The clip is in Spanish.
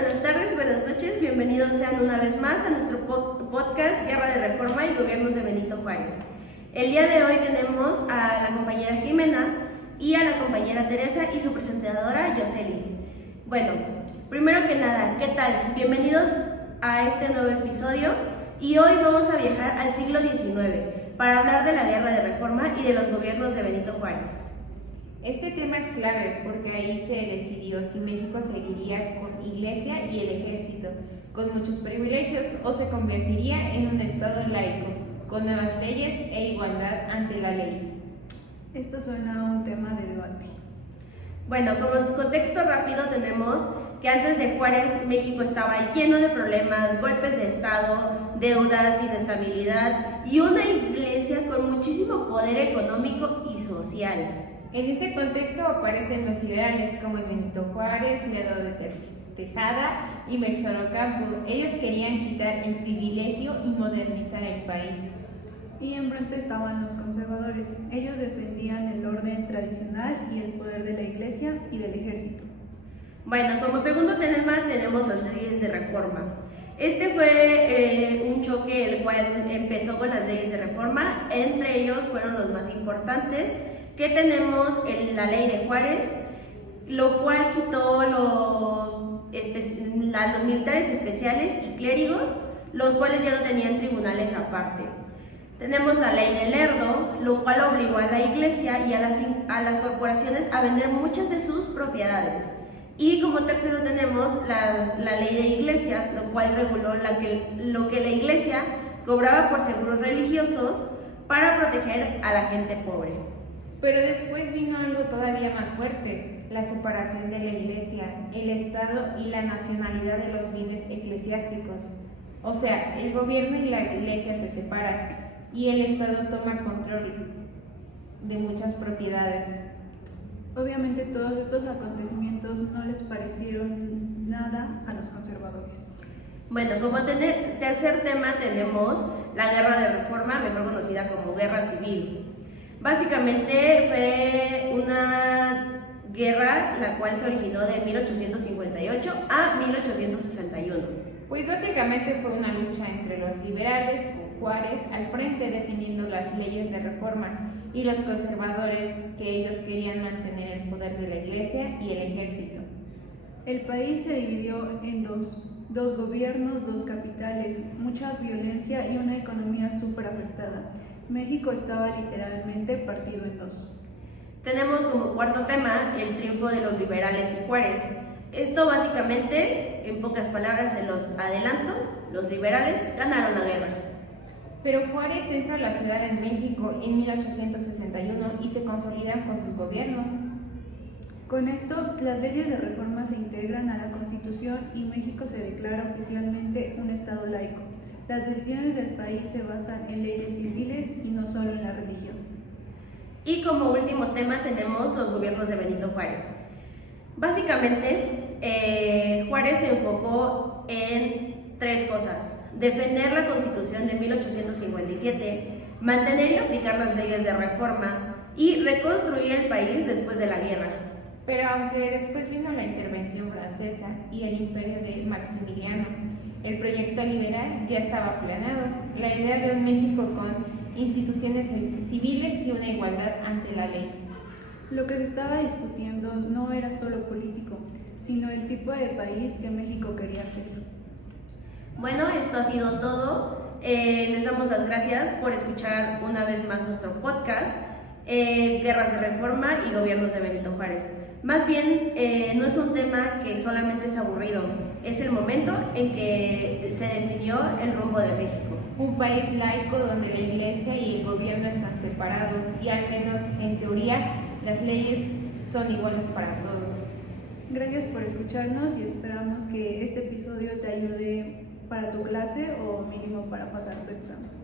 Buenas tardes, buenas noches, bienvenidos sean una vez más a nuestro podcast Guerra de Reforma y Gobiernos de Benito Juárez. El día de hoy tenemos a la compañera Jimena y a la compañera Teresa y su presentadora Yoseli. Bueno, primero que nada, ¿qué tal? Bienvenidos a este nuevo episodio y hoy vamos a viajar al siglo XIX para hablar de la Guerra de Reforma y de los gobiernos de Benito Juárez. Este tema es clave porque ahí se decidió si México seguiría con Iglesia y el ejército, con muchos privilegios, o se convertiría en un estado laico, con nuevas leyes e igualdad ante la ley. Esto suena a un tema de debate. Bueno, como contexto rápido tenemos que antes de Juárez, México estaba lleno de problemas, golpes de estado, deudas, inestabilidad y una iglesia con muchísimo poder económico y social. En ese contexto aparecen los liberales como Benito Juárez, Ledo de Tejada y Melchor Ocampo. Ellos querían quitar el privilegio y modernizar el país. Y enfrente estaban los conservadores. Ellos defendían el orden tradicional y el poder de la iglesia y del ejército. Bueno, como segundo tema tenemos las leyes de reforma. Este fue un choque el cual empezó con las leyes de reforma. Entre ellos fueron los más importantes, que tenemos la ley de Juárez, lo cual quitó los militares especiales y clérigos, los cuales ya no tenían tribunales aparte. Tenemos la ley de Lerdo, lo cual obligó a la iglesia y a las corporaciones a vender muchas de sus propiedades. Y como tercero tenemos la ley de iglesias, lo cual reguló lo que la iglesia cobraba por seguros religiosos para proteger a la gente pobre. Pero después vino algo todavía más fuerte, la separación de la iglesia, el Estado y la nacionalidad de los bienes eclesiásticos. O sea, el gobierno y la iglesia se separan y el Estado toma control de muchas propiedades. Obviamente todos estos acontecimientos no les parecieron nada a los conservadores. Bueno, como tercer tema tenemos la Guerra de Reforma, mejor conocida como Guerra Civil. Básicamente fue una guerra la cual se originó de 1858 a 1861. Pues básicamente fue una lucha entre los liberales con Juárez al frente defendiendo las leyes de reforma y los conservadores que ellos querían mantener el poder de la iglesia y el ejército. El país se dividió en dos gobiernos, dos capitales, mucha violencia y una economía súper afectada. México estaba literalmente partido en dos. Tenemos como cuarto tema el triunfo de los liberales y Juárez. Esto básicamente, en pocas palabras se los adelanto, los liberales ganaron la guerra. Pero Juárez entra a la Ciudad de México en 1861 y se consolidan con sus gobiernos. Con esto, las leyes de reforma se integran a la Constitución y México se declara oficialmente un estado laico. Las decisiones del país se basan en leyes civiles y no solo en la religión. Y como último tema tenemos los gobiernos de Benito Juárez. Básicamente, Juárez se enfocó en tres cosas: defender la Constitución de 1857, mantener y aplicar las leyes de reforma y reconstruir el país después de la guerra. Pero aunque después vino la intervención francesa y el imperio de Maximiliano, el proyecto liberal ya estaba planeado. La idea de un México con instituciones civiles y una igualdad ante la ley. Lo que se estaba discutiendo no era solo político, sino el tipo de país que México quería ser. Bueno, esto ha sido todo. Les damos las gracias por escuchar una vez más nuestro podcast, Guerras de Reforma y Gobiernos de Benito Juárez. Más bien, no es un tema que solamente es aburrido, es el momento en que se definió el rumbo de México. Un país laico donde la iglesia y el gobierno están separados y al menos en teoría las leyes son iguales para todos. Gracias por escucharnos y esperamos que este episodio te ayude para tu clase o mínimo para pasar tu examen.